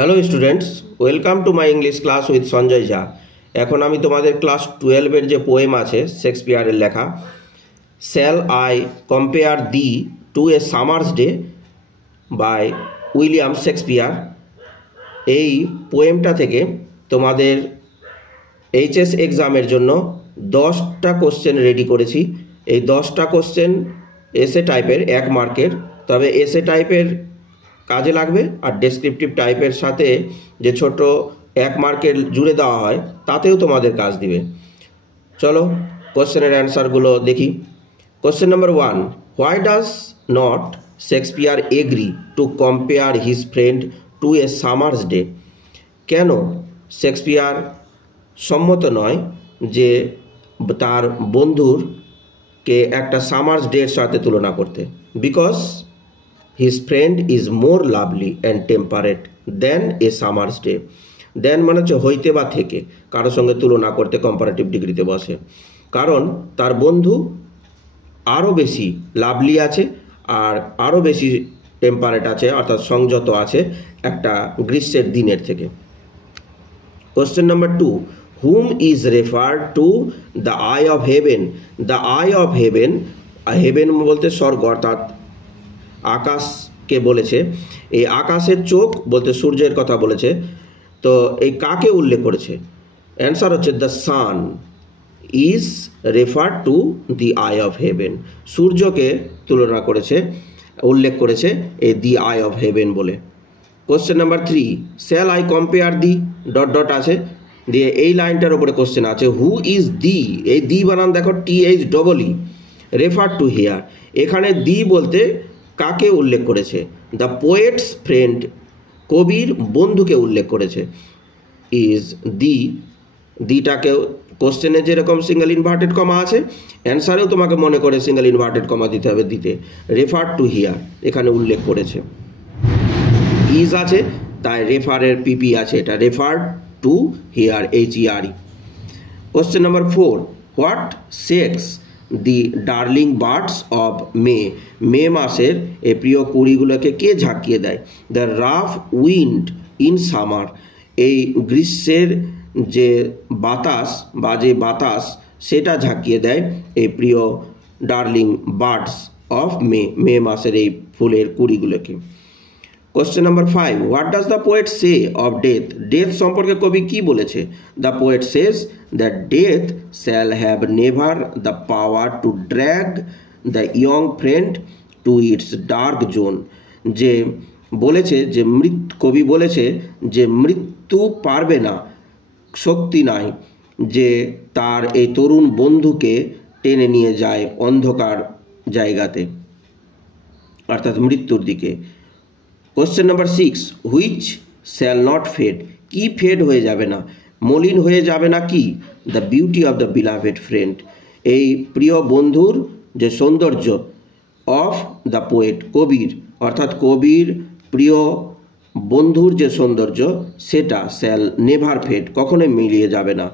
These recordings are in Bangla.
Hello students, welcome to my English class with Sanjay Jha. এখন আমি তোমাদের ক্লাস 12-এর যে পোয়েম আছে শেক্সপিয়ারের লেখা shall I compare thee to a summer's day by William Shakespeare, এই পোয়েমটা থেকে তোমাদের এইচএস এক্সামের জন্য 10টা কোশ্চেন রেডি করেছি। এই 10টা কোশ্চেন এসএ টাইপের 1 মার্কের, তবে এসএ টাইপের কাজে লাগবে আর ডেসক্রিপটিভ টাইপের সাথে যে ছোট 1 মার্কের জুড়ে দেওয়া হয় তাতেও তোমাদের কাজ দিবে। চলো কোশ্চেনের অ্যান্সারগুলো দেখি। Question number 1, why does not Shakespeare agree to compare his friend to a summer's day? কেন শেক্সপিয়ার সম্মত নয় যে তার বন্ধুরকে একটা সামার্স ডের সাথে তুলনা করতে? Because his friend is more lovely and temperate than a summer's day. দেন মানে হচ্ছে হইতে বা থেকে, কারোর সঙ্গে তুলনা করতে কম্পারেটিভ ডিগ্রিতে বসে, কারণ তার বন্ধু আরও বেশি লাভলি আছে আর আরও বেশি টেম্পারেট আছে, অর্থাৎ সংযত আছে একটা গ্রীষ্মের দিনের থেকে। Question number 2, whom is referred to the eye of heaven? The eye of heaven, heaven বলতে স্বর্গ অর্থাৎ আকাশকে বলেছে। এই আকাশের চোখ বলতে সূর্যের কথা বলেছে। তো এই কাকে উল্লেখ করেছে? অ্যান্সার হচ্ছে the sun is refer to the I of haven. সূর্যকে তুলনা করেছে, উল্লেখ করেছে এই দি আই অফ হেভেন বলে। Question number 3, shall I compare the dot dot আছে, দিয়ে এই লাইনটার উপরে কোশ্চেন আছে হু ইজ দি। এই দি বানান দেখো THEE, রেফার টু হিয়ার। এখানে দি বলতে কাকে উল্লেখ করেছে? দ্য পোয়েটস ফ্রেন্ড, কবির বন্ধুকে উল্লেখ করেছে। ইজ দি, দিটাকেও কোশ্চেনে যেরকম সিঙ্গেল ইনভার্টেড কমা আছে, অ্যান্সারেও তোমাকে মনে করে সিঙ্গেল ইনভার্টেড কমা দিতে হবে, দিতে রেফার টু হিয়ার এখানে উল্লেখ করেছে। ইজ আছে তাই রেফারের পিপি আছে, এটা refer to here HERE। Question number 4, what shakes the darling birds of May? মে মাসের এই প্রিয় কুড়িগুলোকে কে ঝাঁকিয়ে দেয়? The rough wind in summer, এই গ্রীষ্মের যে বাতাস বা যে বাতাস সেটা ঝাঁকিয়ে দেয় এই প্রিয় ডার্লিং বার্ডস অফ মে, মে মাসের এই ফুলের কুড়িগুলোকে। Question number 5, what does the poet say of death? Death সম্পর্কে কবি কি বলেছে? The poet says that death shall have never the power to drag the young friend to its dark zone. যে বলেছে যে কবি বলেছে যে মৃত্যু পারবে না, শক্তি নাই যে তার এই তরুণ বন্ধুকে টেনে নিয়ে যায় অন্ধকার জায়গাতে, অর্থাৎ মৃত্যুর দিকে। Question number 6, which shall not fade? কি ফেড হয়ে যাবে না, মলিন হয়ে যাবে না কি? The beauty of the beloved friend, এই প্রিয় বন্ধুর যে সৌন্দর্য, অফ দ্য পোয়েট কবির, অর্থাৎ কবির প্রিয় বন্ধুর যে সৌন্দর্য সেটা শ্যাল নেভার ফেড, কখনোই মিলিয়ে যাবে না।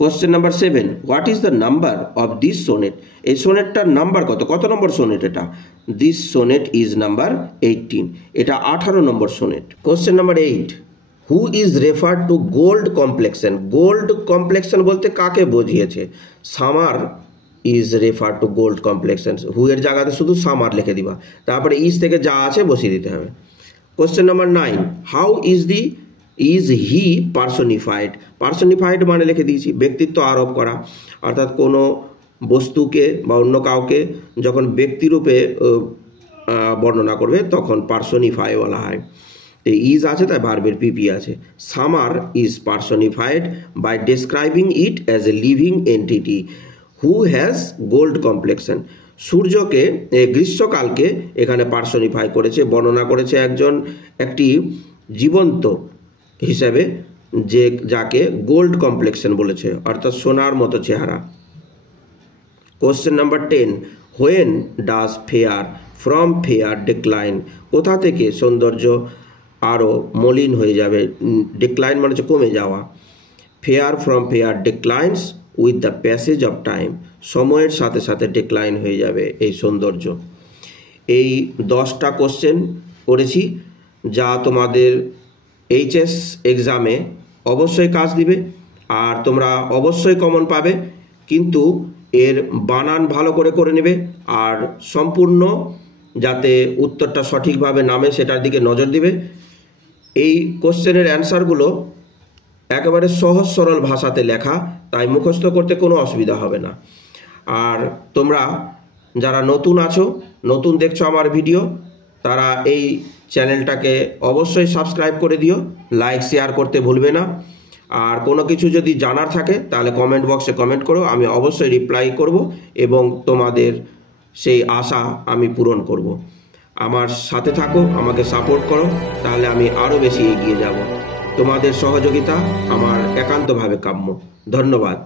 Question number 7, what is the number of this sonnet? এই সোনেটটার নাম্বার কত? কত নম্বর সোনেট এটা? দিস সোনেট ইজ নাম্বার 18, এটা 18 number sonnet. Question number 8, who is refer to gold complexion? Gold complexion বলতে কাকে বুঝিয়েছে? Summer is refer to gold complexion, who এর জায়গাতে শুধু সামার লিখে দিবা, তারপরে ইজ থেকে যা আছে বসিয়ে দিতে হবে। Question number 9, how is he personified? Personified মানে লিখে দিয়েছি ব্যক্তিত্ব আরোপ করা, অর্থাৎ কোনো বস্তুকে বা অন্য কাউকে যখন ব্যক্তিরূপে বর্ণনা করবে তখন পার্সনিফাই বলা হয়। এই ইজ আছে তাই ভার্বের পিপি আছে। Summer is personified by describing it as a living entity who has gold complexion. সূর্যকে গ্রীষ্মকালকে এখানে পার্সনিফাই করেছে, বর্ণনা করেছে একটি জীবন্ত হিসাবে, যে যাকে গোল্ড কমপ্লেক্সন বলেছে, অর্থাৎ সোনার মতো চেহারা। Question number 10, when does fair from fair decline? কোথা থেকে সৌন্দর্য আরও মলিন হয়ে যাবে? ডিক্লাইন মানে হচ্ছে কমে যাওয়া। Fair from fair declines with the passage of time, সময়ের সাথে সাথে ডিক্লাইন হয়ে যাবে এই সৌন্দর্য। এই 10টা কোশ্চেন করেছি, যা তোমাদের এইচএস এক্সামে অবশ্যই কাজ দিবে আর তোমরা অবশ্যই কমন পাবে, কিন্তু এর বানান ভালো করে করে নেবে আর সম্পূর্ণ যাতে উত্তরটা সঠিকভাবে নামে সেটার দিকে নজর দিবে। এই কোশ্চেনের অ্যান্সারগুলো একেবারে সহজ সরল ভাষাতে লেখা, তাই মুখস্থ করতে কোনো অসুবিধা হবে না। আর তোমরা যারা নতুন আছো, নতুন দেখছো আমার ভিডিও, তারা এই চ্যানেলটাকে অবশ্যই সাবস্ক্রাইব করে দিও, লাইক শেয়ার করতে ভুলবে না। আর কোনো কিছু যদি জানার থাকে তাহলে কমেন্ট বক্সে কমেন্ট করো, আমি অবশ্যই রিপ্লাই করব এবং তোমাদের সেই আশা আমি পূরণ করব। আমার সাথে থাকো, আমাকে সাপোর্ট করো, তাহলে আমি আরও বেশি এগিয়ে যাব। তোমাদের সহযোগিতা আমার একান্তভাবে কাম্য। ধন্যবাদ।